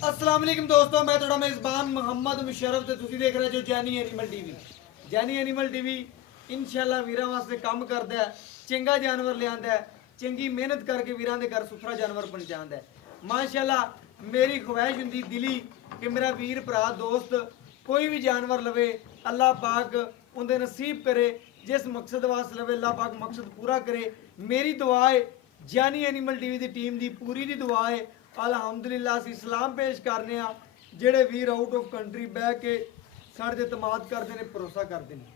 अस्सलाम वालेकुम दोस्तों, मैं थोड़ा मेज़बान मोहम्मद मुशर्रफ ते तुसी देख रहे जो जैनी एनिमल टीवी। जैनी एनिमल टीवी इंशाल्लाह वीरां वास्ते काम करदा है, चंगा जानवर लियांदा है, चंगी मेहनत करके वीरां दे घर सुथरा जानवर पहुंचांदा है। माशाल्लाह मेरी ख्वाहिश हुंदी दिली कि मेरा वीर भरा दोस्त कोई भी जानवर लवे, अल्लाह पाक उनके नसीब करे, जिस मकसद वास्ते लवे अल्लाह पाक मकसद पूरा करे। मेरी दुआ है, जानी एनिमल टीवी की टीम की पूरी दी दुआ है। अलहमदुलिल्लाह असीं सलाम पेश करने आ जेड़े वीर आउट ऑफ कंट्री बह के साढ़े ते तमाद करते हैं, भरोसा करते हैं।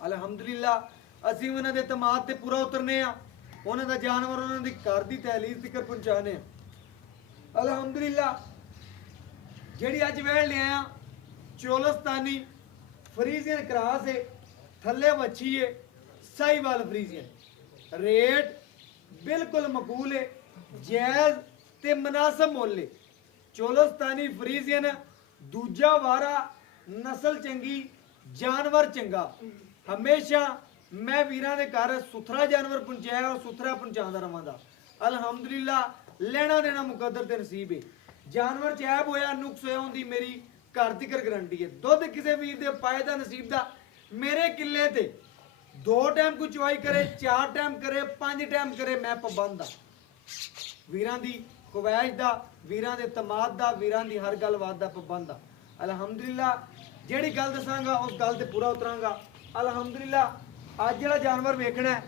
अलहमदुलिल्लाह असीं उन्हां दे तमाद ते पूरा उतरने आ, उन्हां दा जानवर उन्हां दी घर दी तहलील तक पहुंचाने आ। अलहमदुलिल्लाह जेड़ी अज वेड़ ले आया चोलस्तानी फ्रीजियन क्रॉस है, थल्ले वच्छी है साहिवाल फ्रीजियन, रेट बिल्कुल मकूल है, जायज़ ते मुनासिब मुल है। चोलस्तानी फ्रीजियन दूजा वारा, नस्ल चंगी, जानवर चंगा। हमेशा मैं वीरां दे घर सुथरा जानवर पहुंचाया और सुथरा पहुंचाता रवांगा। अलहमदुलिल्लाह लेना देना मुकद्दर ते नसीब है। जानवर च ऐब होया नुक्स होया उनकी मेरी घर तिकर गारंटी है। दुध किसी वीर दे पाए दा नसीब दा मेरे किले ते 2 टाइम को चुवाई करे, 4 टाइम करे, 5 टाइम करे, मैं पाबंद आ। वीरां दी ख्वाहिश दा, वीरां दे तमाद दा, वीरां दी हर गल बात दा पाबंद आ। अलहमदुलिल्लाह जेड़ी गल दसांगा उस गल ते पूरा उतरांगा। अलहमदुलिल्लाह अज जिहड़ा जानवर वेखना है,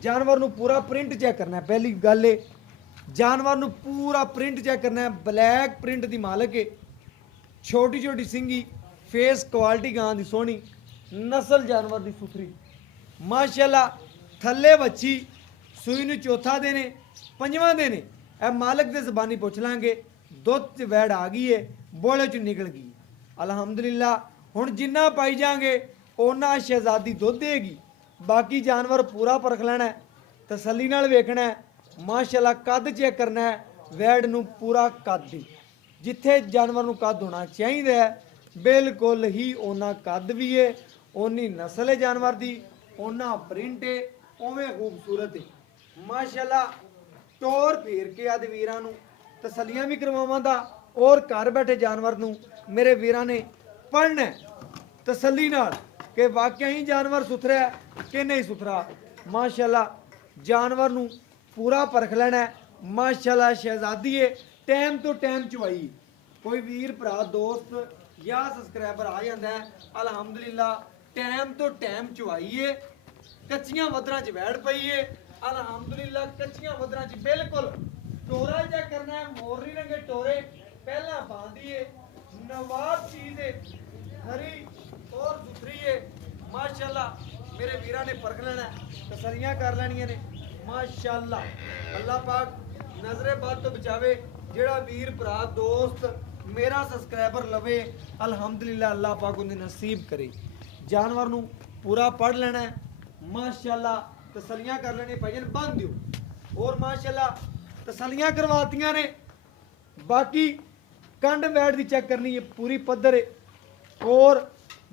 जानवर नूं पूरा प्रिंट चेक करना है। पहली गल है जानवर नूं पूरा प्रिंट चेक करना है। ब्लैक प्रिंट दी मालक है, छोटी छोटी सिंगी, फेस क्वालिटी गां दी सोहनी, नस्ल जानवर दी सुथरी माशाल्लाह। थल्ले बच्ची सूई नूं चौथा दिन है, 5वां दिन है। ए मालक दे ज़बानी पुछ लांगे, दुध च वैड़ आ गई है, बोले च निकल गई। अलहमदुलिल्लाह हुण जिन्ना पाई जाएंगे उन्ना शहजादी दुध देगी। बाकी जानवर पूरा परख लेना है, तसल्ली नाल वेखना है। माशाल्लाह कद चेक करना है, वैड़ नूं पूरा कद दी जिथे जानवर नूं कद होना चाहिए है, बिल्कुल ही ओना कद भी है, ओनी नस्ल है जानवर दी, ओना प्रिंट है, उवें खूबसूरत है। माशाल्लाह टोर फेर के आदि वीरां नूं तसल्लियां भी करवावांगा और घर बैठे जानवर नूं मेरे वीरां ने पढ़ना है तसल्ली नाल कि वाकई ही जानवर सुथरा है कि नहीं सुथरा। माशाल्लाह जानवर नूं पूरा परख लेना है। माशाल्लाह शहजादी है, टाइम तो टाइम चवाई। कोई वीर भरा दोस्त या सब्सक्राइबर आ जाता है, अलहमदुलिल्लाह टाइम तो टाइम चवाई है। कच्चियां वदरां च वैड़ पई है, अलहमदुलिल्लाह कच्चियां वदरां च बिल्कुल टोरा चेक करना है। मोरनी रंगे टोरे पहला बांधी है, नवाब चीज है, हरी और सुथरी है। माशाल्लाह मेरे वीरा ने परख लेना है, तसलियां कर लेनियां ने। माशाल्लाह अल्लाह पाक नजरे बद तो बचावे। जेड़ा वीर भरा दोस्त मेरा सब्सक्राइबर लवे, अलहमदुलिल्लाह अल्लाह पाक उन्हें नसीब करे। जानवर नूं पूरा पढ़ लेना है, माशाल्लाह तसलियां कर लेने भाईजान बंद दियो। और माशाल्लाह तसलियां करवातियां ने। बाकी कंड वैट की चेक करनी है, पूरी पद्धर है और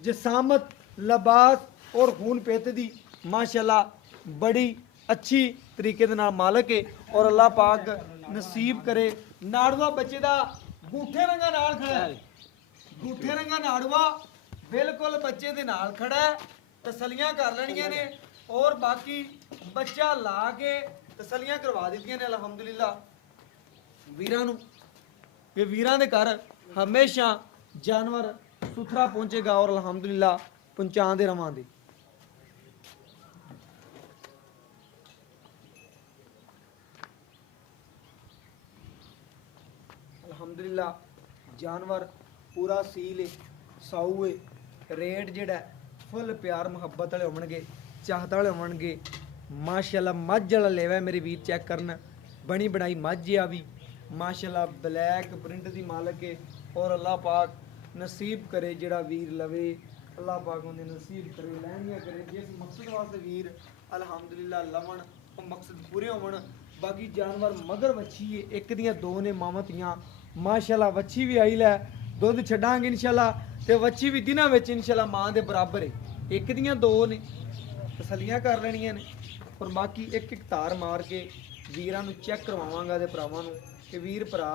जिसामत लबास और खून पेत दी माशाल्लाह बड़ी अच्छी तरीके दे नाल मालक है। और अल्लाह पाक नसीब करे। नाड़ुआ बच्चे दा गूठे रंगा नाल खड़ा है, गूठे रंगा नाड़ुआ बिल्कुल बच्चे दे नाल खड़ा है। तसलियां कर लेनियां ने और बाकी बच्चा ला के तसलियां करवा दित्तियां ने। अलहमदुलिल्लाह वीरां नूं कि वीरां दे घर हमेशा जानवर सुथरा पहुंचेगा और अलहमदुलिल्लाह पहुंचाते रवांगे। अलहमदुलिल्लाह जानवर पूरा सील है, साऊ है। रेट जेड़ा फुल प्यार मुहब्बत वाले होवणगे, चाहत वाले होवणगे। माशाल्लाह मझ वाला लेवा मेरे वीर चेक करना, बनी बनाई मझ आ भी माशाल्लाह ब्लैक प्रिंट दी मालक है। और अल्लाह पाक नसीब करे जेड़ा वीर लवे, अल्लाह पाक उन्हें नसीब करे, लैनियां करे। जिस मकसद वास्ते वीर अलहमदुलिल्लाह लवन वो मकसद पूरे होवन। बाकी जानवर मगर वच्छी है, एक दियां 2 ने मावां तियां। माशाल्लाह वच्छी भी आई लै, दुध छड्डांगे इंशाल्लाह ते वच्छी भी दिनां विच इंशाल्लाह मां दे बराबर है। एक दियां 2 ने, तसलियां कर लेनियां ने। और बाकी एक एक धार मार के वीरां नूं चेक करवावांगा ते भरावां नूं ਕਿ ਵੀਰ ਭਰਾ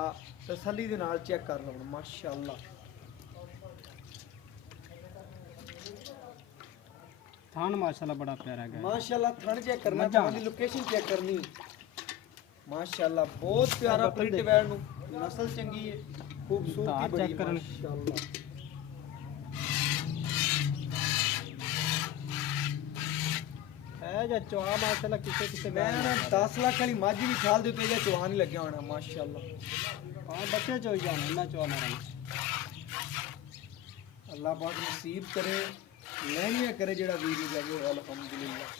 ਤਸੱਲੀ ਦੇ ਨਾਲ ਚੈੱਕ ਕਰ ਲਓ ਮਾਸ਼ਾਅੱਲਾ। थान माशाल्लाह बड़ा प्यारा है माशाल्लाह थान चेक करना, तुम्हारी लोकेशन चेक करनी माशाल्लाह। बहुत प्यारा प्रिंट बैड नु, नस्ल चंगी है, खूबसूरती बड़ी है माशाल्लाह। है जा चवा माशाल्लाह किसे किसे मैं ना 10 लाख वाली माझी भी खाल दे तो चवा नहीं लगे होना माशाल्लाह। हां बच्चे चोई जाने ना चवा मारा अल्लाह पाक नसीब करे लेनिया करे जेड़ा वीर नु जावे अल्हम्दुलिल्लाह।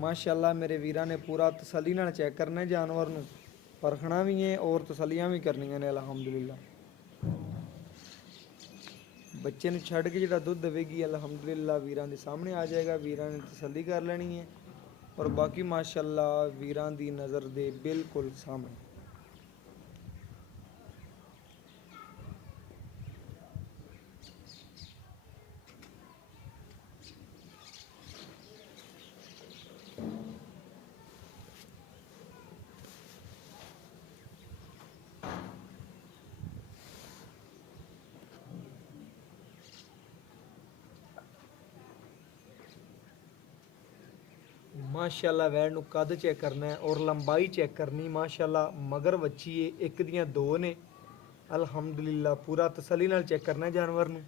माशाल्लाह मेरे वीरा ने पूरा तसल्ली नाल चेक करना है जानवर नू, परखना भी है और तसल्लियां भी करनियां ने अल्हम्दुलिल्लाह। बच्चे नू छड़ के जिहड़ा दुध देवेगी अल्हम्दुलिल्लाह वीरां दे सामने आ जाएगा, वीरां ने तसल्ली कर लेनी है और बाकी माशाल्लाह वीरां दी नज़र दे बिल्कुल सामने। माशाल्लाह वैड़ नू कद चेक करना है और लंबाई चेक करनी माशाल्लाह। मगर बच्ची है एक दियां दो ने अल्हम्दुलिल्लाह। पूरा तसल्ली नाल चेक करना है जानवर नू।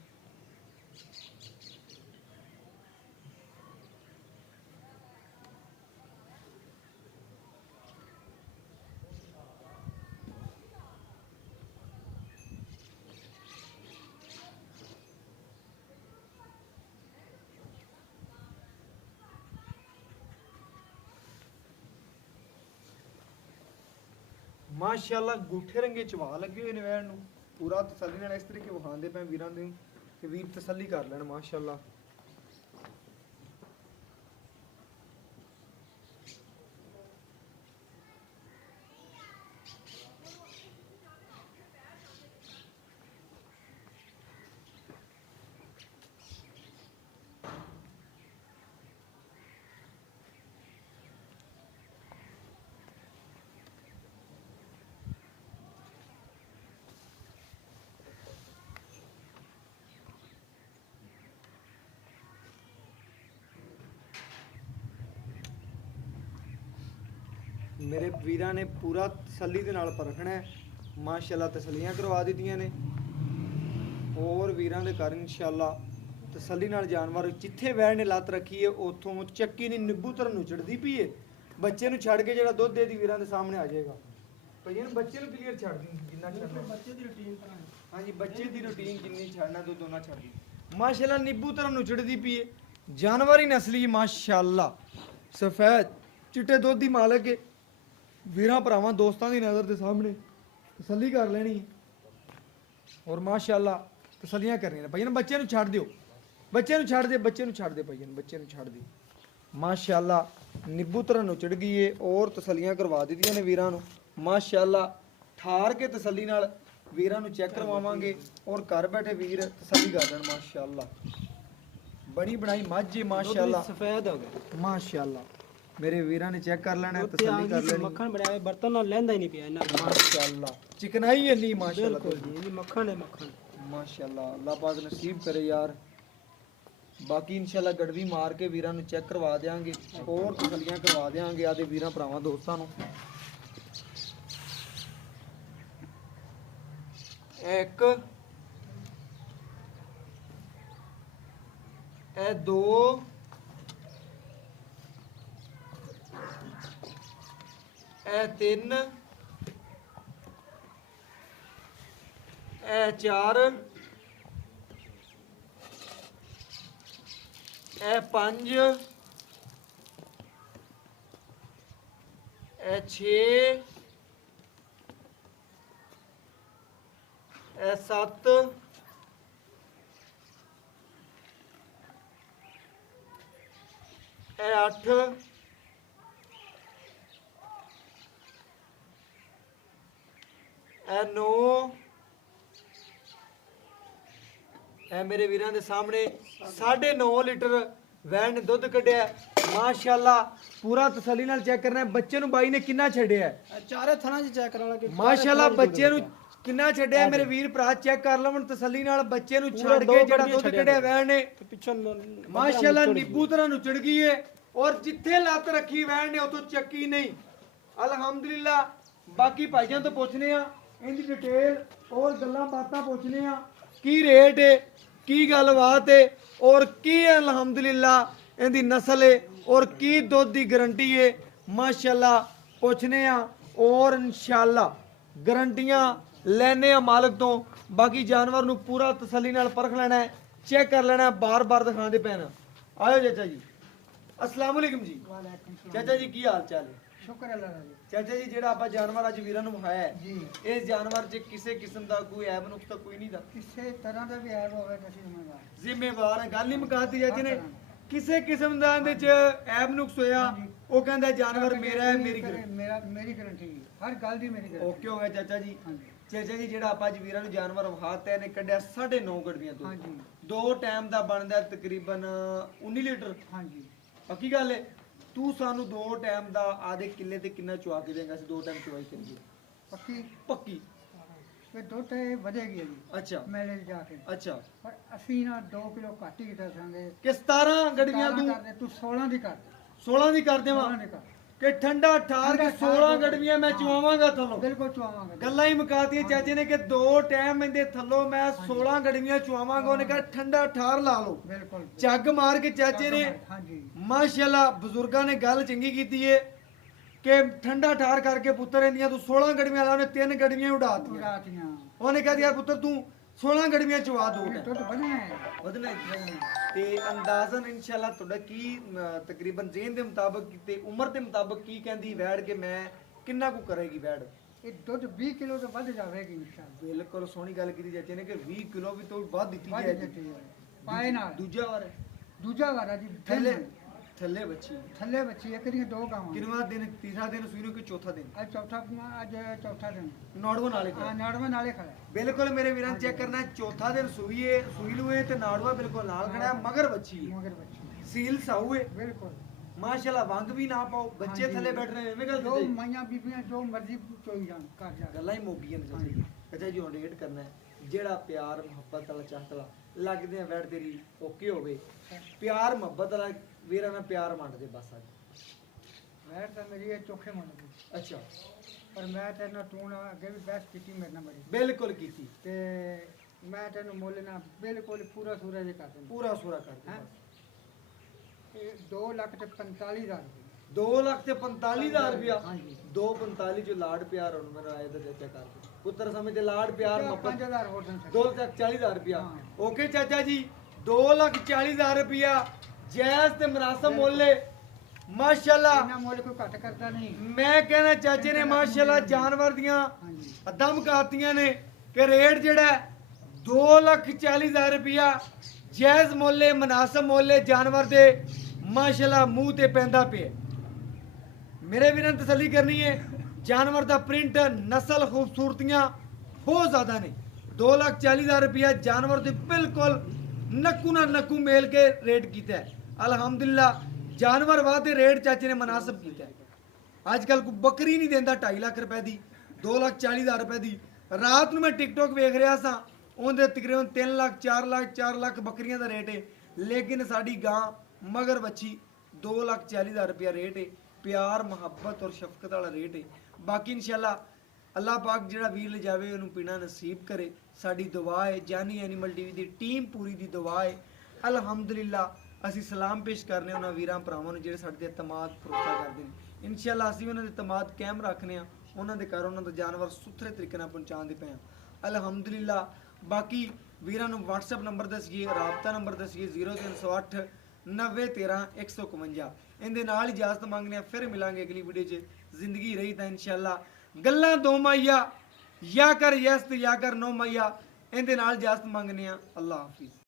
माशाल्लाह गुठे रंगे चवा लगे हुए ने वैन नू, पूरा तसल्ली नाल इस तरीके विखांदे पे वीरां दे कि वीर तसल्ली कर लैण माशाल्लाह। मेरे वीरां ने पूरा तसल्ली दे नाल परखना है माशाल्लाह। तसल्लियां करवा दित्तियां ने और वीरां दे घर इंशाल्लाह तसल्ली नाल जानवर जिथे वैड़ ने लत्त रखी है उथों चक्की नी निब्बूतर नू चढ़दी पई है। बच्चे नू छड़ के जेड़ा दुध दे दी वीरां दे सामने आ जाएगा। भैया नू बच्चे नू क्लीयर छड़ दी जिन्ना छड़ना बच्चे दी रूटीन पर हां जी, बच्चे दी रूटीन जिन्नी छड़ना दुध दोना छड़ दी माशाल्लाह। निब्बूतर नू चढ़दी पई है, जानवर ही नस्ली माशाल्लाह। सफेद चिट्टे दुध दी मालक है। वीरां भरावां दोस्तां दी नज़र दे सामने तसल्ली कर लेनी और माशाल्लाह तसल्लियां करनियां ने। भैया बच्चे नू छड़ दियो, बच्चे नू छड़ दे, बच्चे नू छड़ दे भैया, बच्चे नू छड़ दे माशाल्लाह। निब्बूतर नू चढ़ गई है और तसल्लियां करवा दित्तियां ने वीरां नू माशाल्लाह। ठार के तसल्ली नाल वीरां नू चेक करवावांगे और घर बैठे वीर तसल्ली कर देण माशाल्लाह। बड़ी बनाई मझ है माशाल्लाह, सफेद हो गया माशाल्लाह। मेरे वीरां ने चेक कर लेना, तसल्ली कर लेनी मक्खन बड़ा है, बर्तन नाल लैंदा ही नहीं पिया इना माशाल्लाह। चिकनाई है नहीं माशाल्लाह बिल्कुल जी, मक्खन है मक्खन माशाल्लाह। अल्लाह पाक नसीब करे यार। बाकी इंशाल्लाह गड़वी मार के वीरां नू चेक करवा देंगे और तसल्लियां करवा देंगे आदे वीरां भरावां दोस्तां नू। एक ए दो ए तीन ए चार ਇਹ 5 ਇਹ 6 ਇਹ 7 ਇਹ 8 ਇਹ 9 ਇਹ ਮੇਰੇ ਵੀਰਾਂ ਦੇ ਸਾਹਮਣੇ 9.5 ਲੀਟਰ ਵੈਨ ਨੇ ਦੁੱਧ ਕੱਢਿਆ ਹੈ। ਮਾਸ਼ਾਅੱਲਾ ਪੂਰਾ ਤਸੱਲੀ ਨਾਲ ਚੈੱਕ ਕਰਨਾ ਹੈ ਬੱਚੇ ਨੂੰ ਬਾਈ ਨੇ ਕਿੰਨਾ ਛੱਡਿਆ ਹੈ। ਚਾਰੇ ਥਣਾ ਚ ਚੈੱਕ ਕਰਾ ਲਾਂਗੇ ਮਾਸ਼ਾਅੱਲਾ ਬੱਚੇ ਨੂੰ ਕਿੰਨਾ ਛੱਡਿਆ ਹੈ ਮੇਰੇ ਵੀਰ ਭਰਾ ਚੈੱਕ ਕਰ ਲਵਣ ਤਸੱਲੀ ਨਾਲ ਬੱਚੇ ਨੂੰ ਛੱਡ ਕੇ ਜਿਹੜਾ ਦੁੱਧ ਕੱਢਿਆ ਵੈਨ ਨੇ ਪਿੱਛੋਂ ਮਾਸ਼ਾਅੱਲਾ ਨਿੱਬੂ ਤਰ੍ਹਾਂ ਨੁਚੜ ਗਈ ਏ ਔਰ ਜਿੱਥੇ ਲੱਤ ਰੱਖੀ ਵੈਨ ਨੇ ਉਤੋਂ ਚੱਕੀ ਨਹੀਂ ਅਲਹਮਦੁਲਿਲਾ। ਬਾਕੀ ਭਾਈਆਂ ਤੋਂ ਪੁੱਛਨੇ ਆ ਇਹਦੀ ਡਿਟੇਲ ਔਰ ਗੱਲਾਂ ਬਾਤਾਂ ਪੁੱਛਨੇ ਆ ਕੀ ਰੇਟ ਏ ਕੀ ਗੱਲਬਾਤ ਏ ਔਰ ਕੀ ਅਲਹਮਦੁਲਿਲਾ ਇਹਦੀ ਨਸਲ ਏ ਔਰ ਕੀ ਦੁੱਧ ਦੀ ਗਾਰੰਟੀ ਏ ਮਾਸ਼ਾਅੱਲਾ ਪੁੱਛਨੇ ਆ ਔਰ ਇਨਸ਼ਾਅੱਲਾ ਗਾਰੰਟੀਆਂ ਲੈਣੇ ਆ ਮਾਲਕ ਤੋਂ। ਬਾਕੀ ਜਾਨਵਰ ਨੂੰ ਪੂਰਾ ਤਸੱਲੀ ਨਾਲ ਪਰਖ ਲੈਣਾ ਹੈ ਚੈੱਕ ਕਰ ਲੈਣਾ ਬਾਰ-ਬਾਰ ਦਿਖਾਉਂਦੇ ਪੈਣਾ। ਆਇਓ ਚਾਚਾ ਜੀ अस्सलाम वालेकुम जी। ਵਾਲੇਕੁਮ ਸਲਾਮ। ਚਾਚਾ ਜੀ ਕੀ ਹਾਲ ਚਾਲ ਹੈ? ਸ਼ੁਕਰ ਅੱਲਾਹ ਦਾ ਜੀ। ਚਾਚਾ ਜੀ ਜਿਹੜਾ ਆਪਾਂ ਜਾਨਵਰ ਅੱਜ ਵੀਰਾਂ ਨੂੰ ਵਿਖਾਇਆ ਹੈ ਜੀ ਇਸ ਜਾਨਵਰ 'ਚ ਕਿਸੇ ਕਿਸਮ ਦਾ ਕੋਈ ਐਬ ਨੁਕਸ ਤਾਂ ਕੋਈ ਨਹੀਂ ਦਾ ਕਿਸੇ ਤਰ੍ਹਾਂ ਦਾ ਵੀ ਐਬ ਹੋਵੇ ਤਾਂ ਅਸੀਂ ਜ਼ਿੰਮੇਵਾਰ ਜ਼ਿੰਮੇਵਾਰ ਹੈ। ਗੱਲ ਹੀ ਮੁਕਾਤੀ ਚਾਚੇ ਨੇ ਕਿਸੇ ਕਿਸਮ ਦਾ ਇਹਦੇ 'ਚ ਐਬ ਨੁਕਸ ਹੋਇਆ ਹਾਂਜੀ। ਉਹ ਕਹਿੰਦਾ ਜਾਨਵਰ ਮੇਰਾ ਹੈ ਮੇਰੀ ਮੇਰੀ ਗਾਰੰਟੀ ਹਰ ਗੱਲ ਦੀ ਮੇਰੀ ਗਾਰੰਟੀ। ਓਕੇ ਹੋ ਗਿਆ ਚਾਚਾ ਜੀ। ਹਾਂਜੀ ਚਾਚਾ ਜੀ ਜਿਹੜਾ ਆਪਾਂ ਅੱਜ ਵੀਰਾਂ ਨੂੰ ਜਾਨਵਰ ਵਿਖਾਤਾ ਇਹਨੇ ਕੱਢਿਆ 9.5 ਗੜਵੀਆਂ ਤੋਂ ਹਾਂਜੀ ਦੋ ਟਾਈਮ ਦਾ ਬਣਦਾ ਤਕਰੀਬਨ 19 ਲੀਟਰ। ਹਾਂਜੀ ਪੱਕੀ ਗੱਲ ਹੈ ਤੂੰ ਸਾਨੂੰ ਦੋ ਟਾਈਮ ਦਾ ਆਦੇ ਕਿੱਲੇ ਤੇ ਕਿੰਨਾ ਚੁਆ ਕੇ ਦੇਂਗਾ ਅਸੀਂ ਦੋ ਟਾਈਮ ਚੁਆਈ ਕਰੀਏ ਪੱਕੀ ਪੱਕੀ ਫਿਰ ਦੁੱਧ ਇਹ ਵਧੇਗੀ ਜੀ ਅੱਛਾ ਮੇਲੇ 'ਚ ਜਾ ਕੇ। ਅੱਛਾ ਪਰ ਅਸੀਂ ਨਾ 2 ਕਿਲੋ ਘੱਟ ਹੀ ਦੱਸਾਂਗੇ। ਕਿ 17 ਗੜਵੀਆਂ 17 ਤੂੰ ਕਰ ਦੇ, ਤੂੰ 16 ਦੀ ਕਰ ਦੇ। 16 ਦੀ ਕਰ ਦੇਵਾਂ 16 ਦੀ ਕਰ ਕਿ ਠੰਡਾ ਠਾਰ ਕੇ 16 ਗੜਵੀਆਂ ਮੈਂ ਚੁਆਵਾਂਗਾ ਥੱਲੋਂ। ਬਿਲਕੁਲ ਚੁਆਵਾਂਗੇ। ਗੱਲਾਂ ਹੀ ਮੁਕਾਤੀਆਂ ਚਾਚੇ ਨੇ ਕਿ ਦੋ ਟਾਈਮ ਇਹਦੇ ਥੱਲੋਂ ਮੈਂ 16 ਗੜਵੀਆਂ ਚੁਆਵਾਂਗਾ। ਉਹਨੇ ਕਿਹਾ ਠੰਡਾ ਠਾਰ ਲਾ ਲਓ। ਬਿਲਕੁਲ ਚੱਗ ਮਾਰ ਕੇ ਚਾਚੇ ਨੇ ਹਾਂਜੀ ਮਾਸ਼ਾਅੱਲਾ ਬਜ਼ੁਰਗਾਂ ਨੇ ਗੱਲ ਚੰਗੀ ਕੀਤੀ ਏ ਕਿ ਠੰਡਾ ਠਾਰ ਕਰਕੇ ਪੁੱਤਰ ਇਹਦੀਆਂ ਤੂੰ 16 ਗੜਵੀਆਂ ਲਾ ਉਹਨੇ 3 ਗੜਵੀਆਂ ਉਡਾਤੀਆਂ। ਉਡਾਤੀਆਂ। ਉਹਨੇ ਕਿਹਾ ਯਾਰ ਪੁੱਤਰ ਤੂੰ 16 ਗੜਵੀਆਂ ਚੁਆ ਦੋ ਇਹ ਦੁੱਧ ਵਧਣਾ ਹੈ। ਵਧਣਾ ਤੇ ਅੰਦਾਜ਼ਨ ਇਨਸ਼ਾਅੱਲਾ ਤੁਹਾਡਾ ਕੀ ਤਕਰੀਬਨ ਜ਼ੇਨ ਦੇ ਮੁਤਾਬਕ ਤੇ ਉਮਰ ਦੇ ਮੁਤਾਬਕ ਕੀ ਕਹਿੰਦੀ ਵੈੜ ਕਿ ਮੈਂ ਕਿੰਨਾ ਕੁ ਕਰੇਗੀ ਵੈੜ? ਇਹ ਦੁੱਧ 20 ਕਿਲੋ ਤੋਂ ਵੱਧ ਜਾਵੇਗੀ ਇਨਸ਼ਾਅੱਲਾ। ਬਿਲਕੁਲ ਸੋਹਣੀ ਗੱਲ ਕੀਤੀ ਚਾਚੇ ਨੇ ਕਿ 20 ਕਿਲੋ ਵੀ ਤੋਂ ਵੱਧ ਦਿੱਤੀ ਵੱਧ ਜਾਏਗੀ। ਦਿੱਤੀ ਹੈ। ਪਾਏ ਨਾਲ ਦੂਜਾ ਵਾਰ ਹੈ। ਦੂਜਾ ਵਾਰਾ ਜੀ ਥੱਲੇ ਥੱਲੇ ਬੱਚੀ ਥੱਲੇ ਬੱਚੀ ਇੱਕ ਦੀਆਂ ਦੋ ਗਾਵਾਂ। ਕਿੰਨਵਾ ਦਿਨ? ਤੀਸਰਾ ਦਿਨ ਸੂਈ ਨੂੰ ਕਿ ਚੌਥਾ ਦਿਨ? ਅੱਜ ਚੌਥਾ ਦਿਨ। ਨਾੜਵਾ ਨਾਲੇ ਹਾਂ ਨਾੜਵਾ ਨਾਲੇ ਖੜਾ ਹੈ। ਬਿਲਕੁਲ ਮੇਰੇ ਵੀਰਾਂ ਚੈੱਕ ਕਰਨਾ ਚੌਥਾ ਦਿਨ ਸੂਈਏ ਸੂਈ ਲੂਏ ਤੇ ਨਾੜਵਾ ਬਿਲਕੁਲ ਨਾਲ ਖੜਾ ਹੈ ਮਗਰ ਬੱਚੀ ਹੈ। ਮਗਰ ਬੱਚੀ ਸੀਲ ਸਾਊਏ ਬਿਲਕੁਲ। ਮਾਸ਼ਾਅੱਲਾ ਵੰਗ ਵੀ ਨਾ ਪਾਓ ਬੱਚੇ ਹਾਂਜੀ। ਥੱਲੇ ਬੈਠ ਰਹੇ ਐਵੇਂ ਗੱਲ ਜੋ ਤੇ ਮਾਈਆਂ ਬੀਬੀਆਂ ਜੋ ਮਰਜ਼ੀ ਚੋਈ ਜਾਣ ਕਰ ਜਾ। ਗੱਲਾਂ ਹੀ ਮੋਗੀਆਂ ਨੇ ਹਾਂਜੀ। ਅੱਛਾ ਜੀ ਹੁਣ ਰੇਟ ਕਰਨਾ ਹੈ ਜਿਹੜਾ ਪਿਆਰ ਮੁਹੱਬਤ ਵਾਲਾ ਚਾਹਤਲਾ ਲੱਗਦੇ ਆ ਵੈੜ ਤੇਰੀ ਓਕੇ ਹੋਵੇ ਪਿਆਰ ਮੁਹੱਬਤ ਵਾਲਾ ਵੀਰਾਂ ਨਾਲ ਪਿਆਰ ਮੰਨਦੇ ਬਸ ਅੱਜ। ਮੈਂ ਤਾਂ ਮੇਰੀ ਇਹ ਚੋਖੇ ਮੰਨ ਲਈ ਅੱਛਾ ਪਰ ਮੈਂ ਤੇਰੇ ਤੂੰ ਨਾ ਅੱਗੇ ਵੀ ਬਹਿਸ ਕੀਤੀ ਮੇਰੇ ਨਾਲ ਬੜੀ ਬਿਲਕੁਲ ਕੀਤੀ ਤੇ ਮੈਂ ਤੈਨੂੰ ਮੁੱਲ ਨਾ ਬਿਲਕੁਲ ਪੂਰਾ ਸੂਰਾ ਜੇ ਕਰ ਦਿੰਦਾ। ਪੂਰਾ ਸੂਰਾ ਕਰ ਹੈਂ? ਦੇ ਇਹ 2,45,000 ਰੁਪਏ। 2 ਲੱਖ ਤੇ 45,000 ਰੁਪਇਆ ਹਾਂਜੀ 245 ਜੋ ਲਾੜ ਪਿਆਰ ਹੁਣ ਮੇਰਾ ਆਇਆ ਤਾਂ ਚਾਚਾ ਕਰ ਦੇ ਪੁੱਤਰ ਸਮੇਂ ਤੇ ਲਾੜ ਪਿਆਰ ਮੁਹੱਬਤ 5,000 ਹੋਰ ਦਿਨ 2 ਲੱਖ 40,000 ਰੁਪਇਆ ਹਾਂ। ਓਕੇ ਚਾਚਾ ਜੀ 2 ਲੱਖ 40,000 ਰੁਪਇਆ ਜਾਇਜ਼ ਤੇ ਮੁਨਾਸਬ ਮੁੱਲ ਹੈ ਮਾਸ਼ਾਅੱਲਾ। ਇਹਨਾਂ ਮੁੱਲ ਕੋਈ ਘੱਟ ਕਰਦਾ ਨਹੀਂ। ਮੈਂ ਕਹਿੰਦਾ ਚਾਚੇ ਨੇ ਮਾਸ਼ਾਅੱਲਾ ਜਾਨਵਰ ਦੀਆਂ ਹਾਂਜੀ ਅੱਧਾ ਮੁਕਾਤੀਆਂ ਨੇ ਕਿ ਰੇਟ ਜਿਹੜਾ 2,40,000 ਰੁਪਇਆ ਜਾਇਜ਼ ਮੁੱਲ ਹੈ ਮੁਨਾਸਬ ਮੁੱਲ ਹੈ ਜਾਨਵਰ ਦੇ ਮਾਸ਼ਾਅੱਲਾ ਮੂੰਹ ਤੇ ਪੈਂਦਾ ਪਿਆ। ਮੇਰੇ ਵੀਰਾਂ ਨੂੰ ਤਸੱਲੀ ਕਰਨੀ ਹੈ ਜਾਨਵਰ ਦਾ ਪ੍ਰਿੰਟ ਨਸਲ ਖੂਬਸੂਰਤੀਆਂ ਬਹੁਤ ਜ਼ਿਆਦਾ ਨੇ। 2,40,000 ਰੁਪਇਆ ਜਾਨਵਰ ਦੇ ਬਿਲਕੁਲ ਨੱਕੂ ਨਾਲ ਨੱਕੂ ਮੇਲ ਕੇ ਰੇਟ ਕੀਤਾ ਹੈ। ਅਲਹਮਦੁਲਿਲਾ ਜਾਨਵਰ ਵਾਦੇ ਰੇਟ ਚਾਚੇ ਨੇ ਮੁਨਾਸਬ ਕੀਤਾ ਹੈ। ਅੱਜ ਕੱਲ ਕੋਈ ਬੱਕਰੀ ਨਹੀਂ ਦਿੰਦਾ 2.5 ਲੱਖ ਰੁਪਏ ਦੀ 2,40,000 ਰੁਪਏ ਦੀ। ਰਾਤ ਨੂੰ ਮੈਂ ਟਿਕਟੋਕ ਵੇਖ ਰਿਹਾ ਸਾਂ ਉਹਦੇ ਤਕਰੀਬਨ 3 ਲੱਖ 4 ਲੱਖ ਬੱਕਰੀਆਂ ਦਾ ਰੇਟ ਹੈ ਲੇਕਿਨ ਸਾਡੀ ਗਾਂ ਮਗਰ ਬੱਚੀ 2,40,000 ਰੁਪਇਆ ਰੇਟ ਹੈ। ਪਿਆਰ ਮੁਹੱਬਤ ਔਰ ਸ਼ਫਕਤ ਵਾਲਾ ਰੇਟ ਹੈ। ਬਾਕੀ ਇਨਸ਼ਾਅੱਲਾ ਅੱਲਾਹ ਪਾਕ ਜਿਹੜਾ ਵੀਰ ਲੈ ਜਾਵੇ ਉਹਨੂੰ ਪੀਣਾ ਨਸੀਬ ਕਰੇ। ਸਾਡੀ ਦੁਆ ਹੈ ਜਾਨੀ ਐਨੀਮਲ ਟੀਵੀ ਦੀ ਟੀਮ ਪੂਰੀ ਦੀ ਦੁਆ ਹੈ। ਅਲਹਮਦੁਲਿਲਾ ਅਸੀਂ ਸਲਾਮ ਪੇਸ਼ ਕਰਨੇ ਉਹਨਾਂ ਵੀਰਾਂ ਭਰਾਵਾਂ ਨੂੰ ਜਿਹੜੇ ਸਾਡੇ ਤੇ ਇਤਮਾਦ ਭਰੋਸਾ ਕਰਦੇ ਨੇ। ਇਨਸ਼ਾਅੱਲਾ ਅਸੀਂ ਉਹਨਾਂ ਦੇ ਇਤਮਾਦ ਕਾਇਮ ਰੱਖਨੇ ਆ ਉਹਨਾਂ ਦੇ ਘਰ ਉਹਨਾਂ ਦਾ ਜਾਨਵਰ ਸੁਥਰੇ ਤਰੀਕੇ ਨਾਲ ਪਹੁੰਚਾਉਂਦੇ ਪਏ ਆ ਅਲਹਮਦੁਲਿਲਾ। ਬਾਕੀ ਵੀਰਾਂ ਨੂੰ WhatsApp ਨੰਬਰ ਦੱਸੀਏ ਰਾਬਤਾ ਨੰਬਰ ਦੱਸੀਏ 0308 90 13 151। ਇਹਦੇ ਨਾਲ ਇਜਾਜ਼ਤ ਮੰਗਨੇ ਆ, ਫਿਰ ਮਿਲਾਂਗੇ ਅਗਲੀ ਵੀਡੀਓ 'ਚ। ਜ਼ਿੰਦਗੀ ਰਹੀ ਤਾਂ ਇਨਸ਼ਾਅੱਲਾ ਗੱਲਾਂ ਦੋ ਮਾਈਆ, या कर यस या कर नो मैया। ਇਹਦੇ ਨਾਲ ਇਜਾਜ਼ਤ ਮੰਗਨੇ ਆ। ਅੱਲਾ ਹਾਫਿਜ਼।